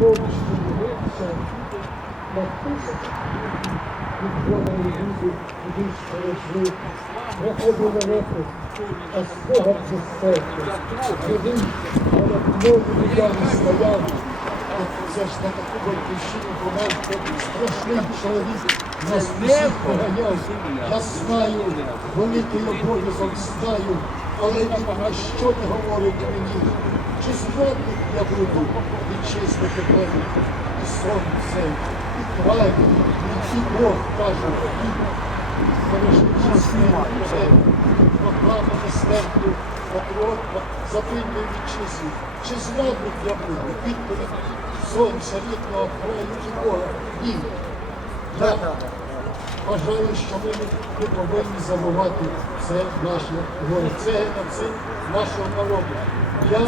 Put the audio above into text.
Помічні дивитися на тисячі відводані люди, куди перейшли, проходили репрес, а спогад за серце. Мною я не стояв. Це ж на таку батьківщину помер страшний чоловік, нас всіх поганяв. Я знаю, великий обов'язок знаю, але він на що не говорить мені. Чи згодник я буду вітчизни тепер і сонце, і край, і Бог каже, і Поправити смертю патріотка за вільну вітчизну. Чи зрадник я буду? Відповідь сонця, рідного краю і Бога. Ні. Я вважаю, що ми не повинні забувати це наше горе. Це геноцид нашого народу. Я